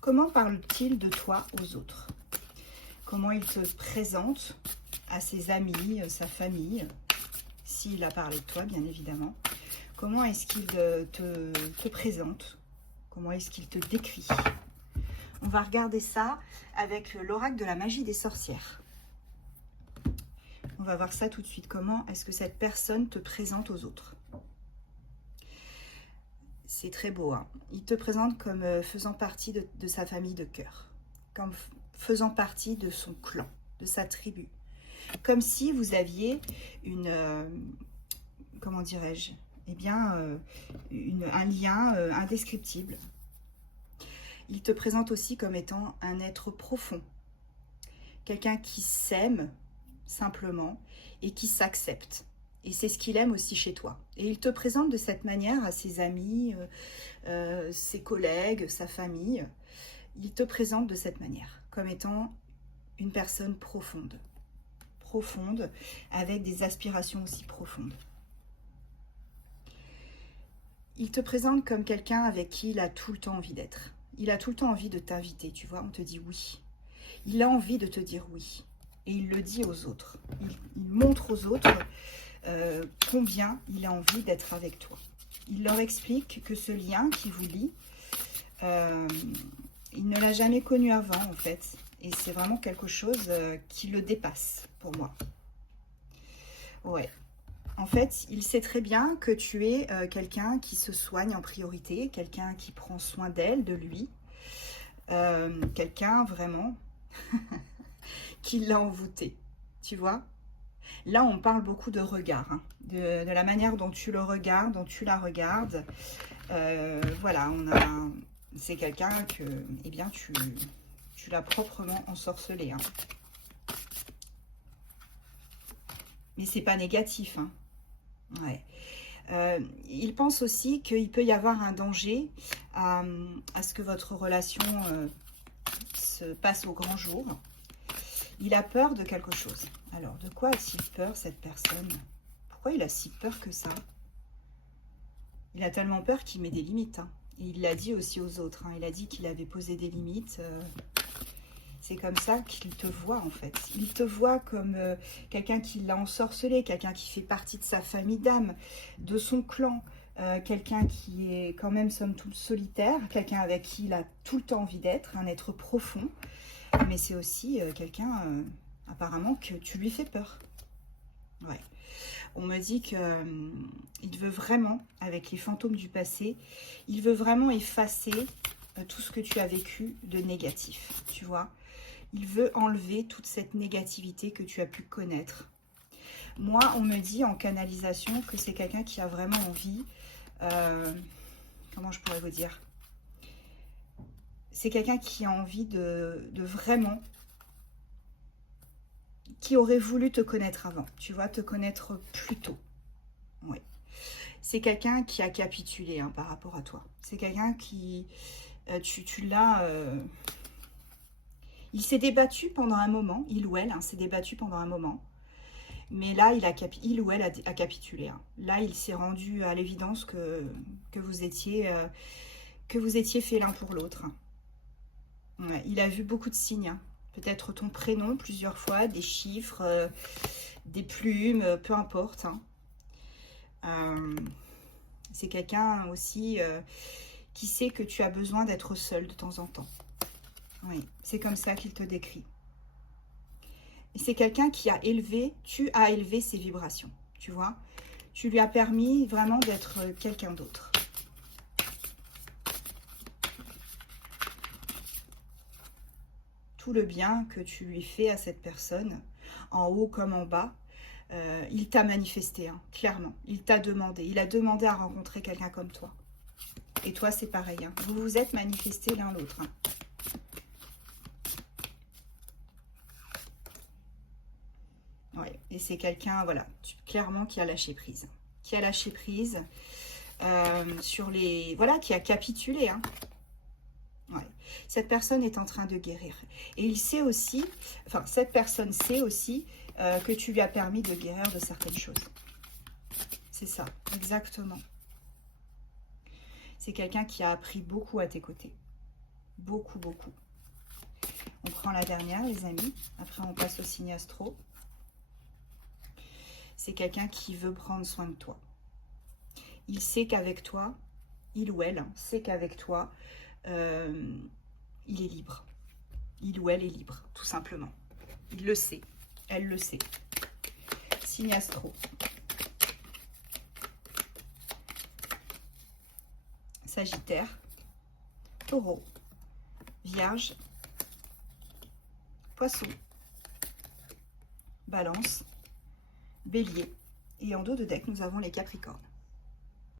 Comment parle-t-il de toi aux autres? Comment il te présente à ses amis, sa famille, s'il a parlé de toi, bien évidemment. Comment est-ce qu'il te présente? Comment est-ce qu'il te décrit? On va regarder ça avec l'oracle de la magie des sorcières. On va voir ça tout de suite. Comment est-ce que cette personne te présente aux autres? C'est très beau, hein. Il te présente comme faisant partie de sa famille de cœur, comme faisant partie de son clan, de sa tribu. Comme si vous aviez une, comment dirais-je, eh bien, un lien indescriptible. Il te présente aussi comme étant un être profond, quelqu'un qui s'aime simplement et qui s'accepte. Et c'est ce qu'il aime aussi chez toi. Et il te présente de cette manière à ses amis, ses collègues, sa famille. Il te présente de cette manière, comme étant une personne profonde. Profonde, avec des aspirations aussi profondes. Il te présente comme quelqu'un avec qui il a tout le temps envie d'être. Il a tout le temps envie de t'inviter, tu vois, on te dit oui. Il a envie de te dire oui. Et il le dit aux autres. Il montre aux autres combien il a envie d'être avec toi. Il leur explique que ce lien qui vous lie, il ne l'a jamais connu avant, en fait. Et c'est vraiment quelque chose qui le dépasse, pour moi. Ouais. En fait, il sait très bien que tu es quelqu'un qui se soigne en priorité, quelqu'un qui prend soin d'elle, de lui. Quelqu'un, vraiment, qui l'a envoûté, tu vois. Là, on parle beaucoup de regard, hein, de la manière dont tu le regardes, dont tu la regardes. Voilà, c'est quelqu'un que, eh bien, tu l'as proprement ensorcelé. Hein. Mais c'est pas négatif. Hein. Ouais. Il pense aussi qu'il peut y avoir un danger à ce que votre relation se passe au grand jour. Il a peur de quelque chose. Alors, de quoi a-t-il peur, cette personne? Pourquoi il a si peur que ça? Il a tellement peur qu'il met des limites. Hein. Et il l'a dit aussi aux autres. Hein. Il a dit qu'il avait posé des limites. C'est comme ça qu'il te voit, en fait. Il te voit comme quelqu'un qui l'a ensorcelé, quelqu'un qui fait partie de sa famille d'âme, de son clan, quelqu'un qui est quand même, somme toute, solitaire, quelqu'un avec qui il a tout le temps envie d'être, un être profond. Mais c'est aussi quelqu'un, apparemment, que tu lui fais peur. Ouais. On me dit qu'il veut vraiment, avec les fantômes du passé, il veut vraiment effacer tout ce que tu as vécu de négatif, tu vois. Il veut enlever toute cette négativité que tu as pu connaître. Moi, on me dit en canalisation que c'est quelqu'un qui a vraiment envie, comment je pourrais vous dire, c'est quelqu'un qui a envie de vraiment, qui aurait voulu te connaître avant, tu vois, te connaître plus tôt. Oui. C'est quelqu'un qui a capitulé hein, par rapport à toi. C'est quelqu'un qui, tu l'as... il s'est débattu pendant un moment, il ou elle hein, s'est débattu pendant un moment. Mais là, il ou elle a capitulé. Hein. Là, il s'est rendu à l'évidence que vous étiez faits l'un pour l'autre. Ouais, il a vu beaucoup de signes. Hein. Peut-être ton prénom plusieurs fois, des chiffres, des plumes, peu importe. Hein. C'est quelqu'un aussi qui sait que tu as besoin d'être seul de temps en temps. Oui, c'est comme ça qu'il te décrit. Et c'est quelqu'un qui a élevé, tu as élevé ses vibrations, tu vois. Tu lui as permis vraiment d'être quelqu'un d'autre. Tout le bien que tu lui fais à cette personne, en haut comme en bas, il t'a manifesté, hein, clairement. Il t'a demandé, il a demandé à rencontrer quelqu'un comme toi. Et toi, c'est pareil. Hein. Vous vous êtes manifestés l'un l'autre. Hein. Ouais. Et c'est quelqu'un, voilà, clairement qui a lâché prise. Qui a lâché prise sur les... Voilà, qui a capitulé. Hein. Ouais. Cette personne est en train de guérir. Et il sait aussi, enfin, cette personne sait aussi que tu lui as permis de guérir de certaines choses. C'est ça, exactement. C'est quelqu'un qui a appris beaucoup à tes côtés. Beaucoup, beaucoup. On prend la dernière, les amis. Après, on passe au signe astro. C'est quelqu'un qui veut prendre soin de toi. Il sait qu'avec toi, il ou elle sait qu'avec toi, il est libre. Il ou elle est libre, tout simplement. Il le sait. Elle le sait. Signe astro. Sagittaire, Taureau, Vierge, Poisson, Balance, Bélier. Et en dos de deck, nous avons les Capricornes.